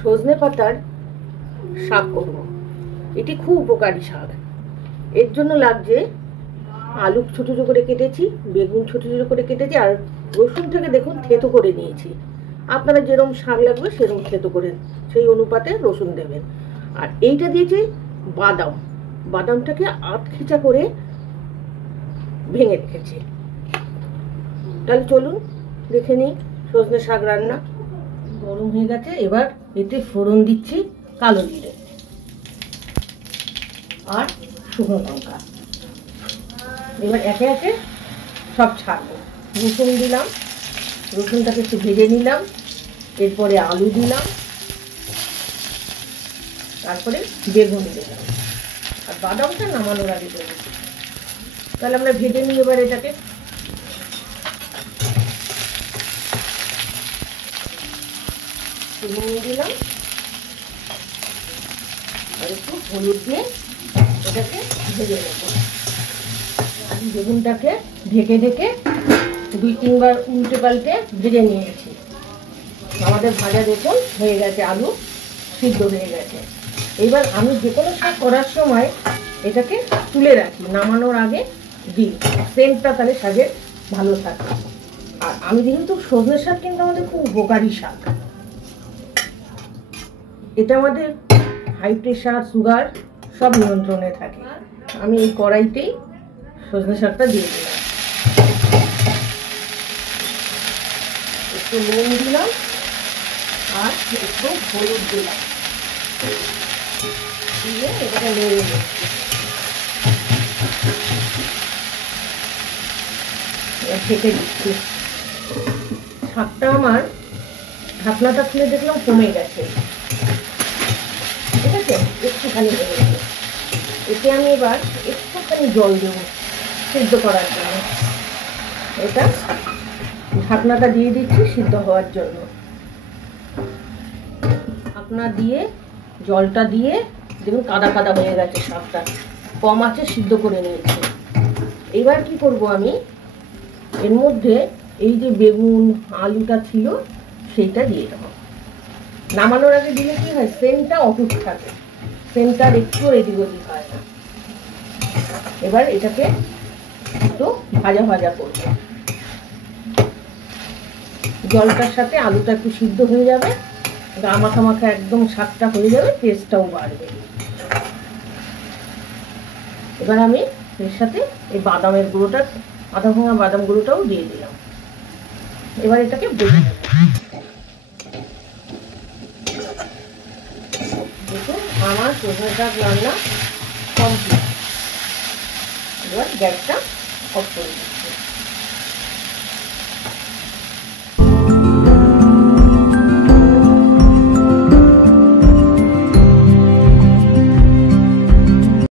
সজনে পাতার শাক করব। এটি খুব উপকারী শাক। এর জন্য লাগছে আলু ছোট ছোট করে কেটেছি, বেগুন ছোট ছোট করে কেটেছি, আর রসুন থেকে দেখুন থেতো করে নিয়েছি। আপনারা যেরকম শাক লাগবে সেরকম থেতো করে সেই অনুপাতে রসুন দেবেন। আর এইটা দিয়েছি বাদামটাকে আধ খিচা করে ভেঙে রেখেছি। তাহলে চলুন দেখে নিই সজনে শাক রান্না। গরম হয়ে গেছে, এবার এতে ফোড়ন দিচ্ছি কালো জিরে আর শুকনো লঙ্কা। এবার একে একে সব ছাড়বো। রসুন দিলাম, রসুনটাকে একটু ভেজে নিলাম, এরপরে আলু দিলাম, তারপরে বেগুন দিলাম, আর বাদামটা নামানোর আগে দেবো। তাহলে আমরা ভেজে নিই এবার এটাকে। নুন দিলাম আর একটু হলুদ দিয়ে এটাকে ভেজে নেব। আমি বেগুনটাকে ঢেকে ঢেকে 2-3 বার উল্টে পাল্টে ভেজে নিয়েছি। আমাদের ভাজা দেখুন হয়ে গেছে, আলু সিদ্ধ হয়ে গেছে। এবার আমি যে কোনো শাক করার সময় এটাকে তুলে রাখি, নামানোর আগে দিই, সেন্টটা তাহলে শাকের ভালো থাকে। আর আমি যেহেতু সজনে শাক কিন্তু আমাদের খুব উপকারী শাক, এটা আমাদের হাই প্রেশার সুগার সব নিয়ন্ত্রণে থাকে। আমি এই কড়াইতেই সজনে শাকটা দিয়ে দিলাম, একটু নুন দিলাম আর একটু হলুদ দিলাম, দিয়ে এটাকে নেড়ে নিচ্ছি। ঢেকে দিচ্ছি। শাকটা আমার ঢাকনাটা খুলে দেখলাম কমে গেছে, ঠিক আছে, একটুখানি হয়ে গেছে। এতে আমি এবার একটুখানি জল দেব সিদ্ধ করার জন্য। এটা ঢাকনাটা দিয়ে দিচ্ছি সিদ্ধ হওয়ার জন্য। ঢাকনা দিয়ে জলটা দিয়ে দেখুন কাদা কাদা হয়ে গেছে, শাকটা কম আছে সিদ্ধ করে নিয়েছি। এবার কি করব, আমি এর মধ্যে এই যে বেগুন আলুটা ছিল সেইটা দিয়ে দেবো। নামানোর আগে দিলে কি হয়, সেন্টটা অটুট থাকে, সেন্টটার একটু এদিক ওদিক হয় না। এবার এটাকে একটু ভাজা ভাজা করবো। জলটার সাথে আলুটা একটু সিদ্ধ হয়ে যাবে, গা মাখা মাখা একদম শাকটা হয়ে যাবে, টেস্টটাও বাড়বে। এবার আমি এর সাথে এই বাদামের গুঁড়োটা, আধা ভাঙা বাদাম গুঁড়োটাও দিয়ে দিলাম। এবার এটাকে ভেজে নেব। দেখুন আমার সজনে শাক রান্না কমপ্লিট। এবার গ্যাসটা অফ করে দিই।